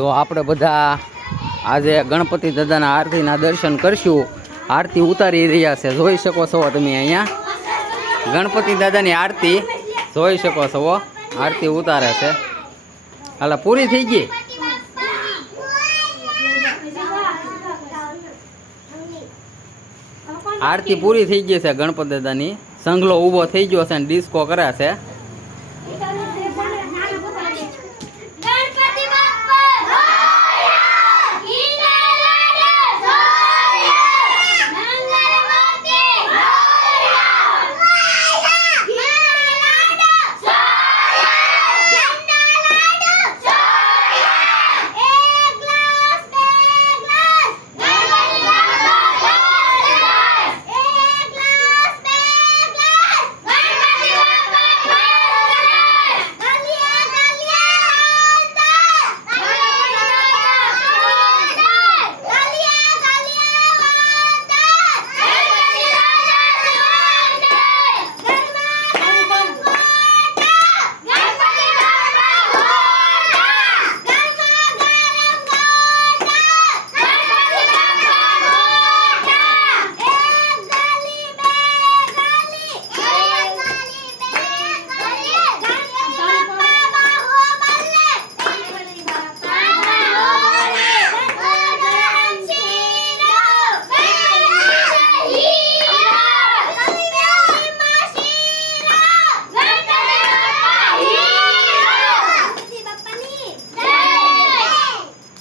તો આપણે બધા આજે ગણપતિ દાદાના આરતીના દર્શન કરશું। આરતી ઉતારી રહ્યા છે, જોઈ શકો છો તમે અહીંયા ગણપતિ દાદાની આરતી જોઈ શકો છો। આરતી ઉતારે છે, હાલા પૂરી થઈ ગઈ। આરતી પૂરી થઈ ગઈ છે ગણપતિ દાદાની। સંગલો ઊભો થઈ ગયો છે અને ડિસ્કો કરે છે।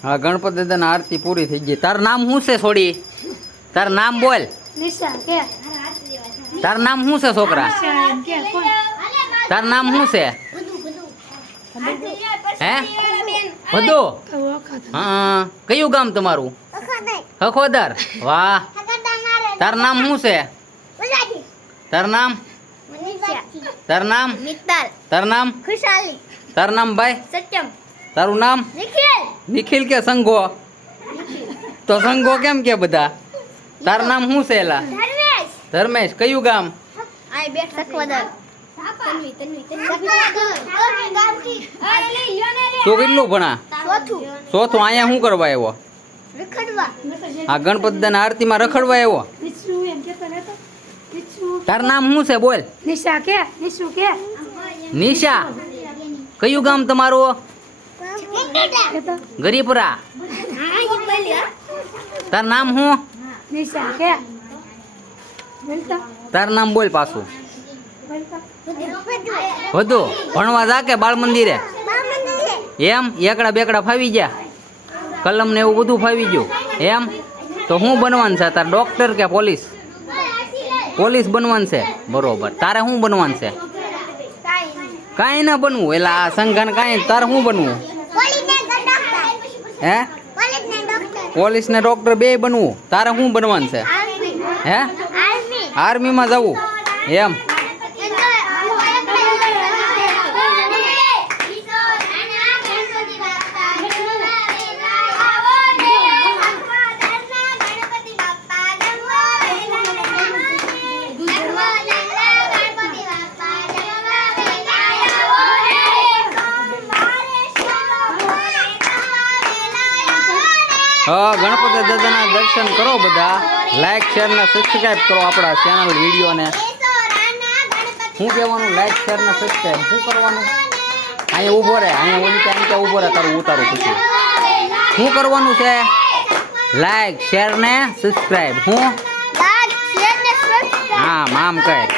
हाँ गणपति दादा आरती पूरी थी गई। तार नाम शू से छोड़ी? तार नाम बोल। तार नाम शू से छोकरा? तार नाम शू से? हैं बधु? हाँ कयु गाम तमारू? हखोदर। वाह। तार नाम शू से? तार नाम? तार नाम? तार नाम? तार नाम भाई? सत्यम। तारू नाम? निखिल। निखिल के संगो? तो संगो केम के बदा? तार नाम शू से? धर्मेश। धर्मेश कयु गाम? तो कितलू भणा? चौथुं। आया शू करवा आव्यो? आ गणपति दादा आरती में रखड़वा आव्यो? तार नाम शू से बोल? निशा के? निशु के? निशा कयु गाम तमारू? गरीपुरा। तार नाम हूँ? तार नाम बोल पासू। वधु भणवा जा के बाल मंदिरे? एम एकड़ा बेकड़ा फावी गया? कलम ने एवुं बधुं फावी गयुं? एम तो हूँ बनवान छे तार? डॉक्टर के पोलीस? पोलीस बनवान छे, बरोबर। तारे हूँ बनवान छे? काई ना बनवू एला संघन काई। तार हूँ बनवू? हे पोलीस ने डॉक्टर बे बनवू? तारे हूँ बनवान छे? हे आर्मी में जावू? एम गणपति दादा दर्शन करो बधा। लाइक शेयर ने सब्सक्राइब करो अपना चैनल वीडियो ने। शू कहवानुं? लाइक शेयर ने सब्सक्राइब शू करवानुं? अहीं ऊभो रहे, अहीं ओली टाइम ऊभो रहे, तारुं उतारो पछी शू करवानुं छे? लाइक शेयर ने सब्सक्राइब। हूँ हाँ माम कह।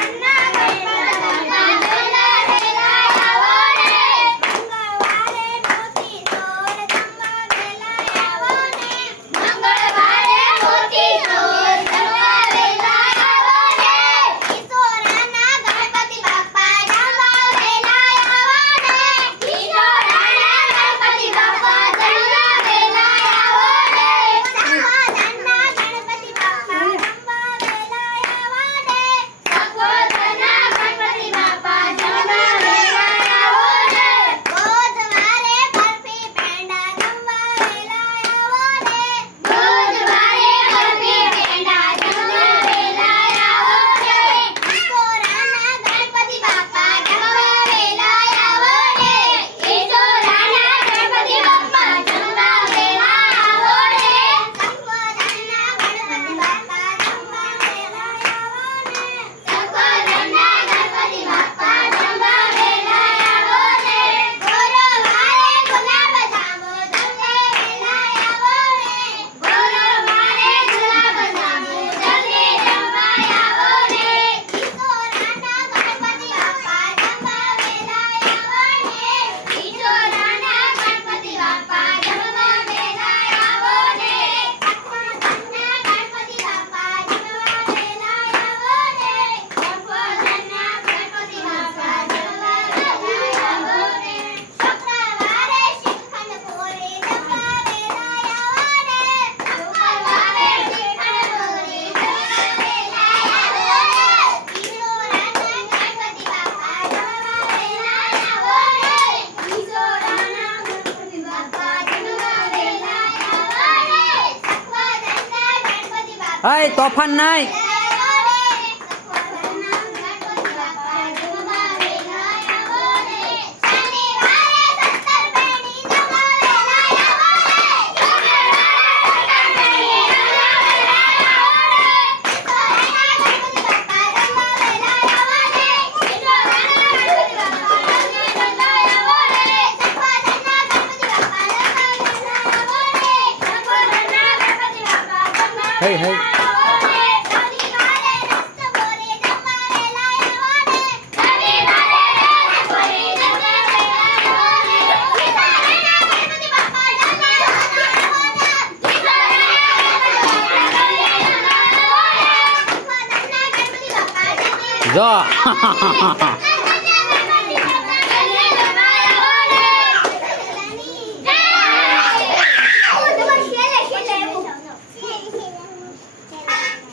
હાય તોફાન નહીં. હે હે જો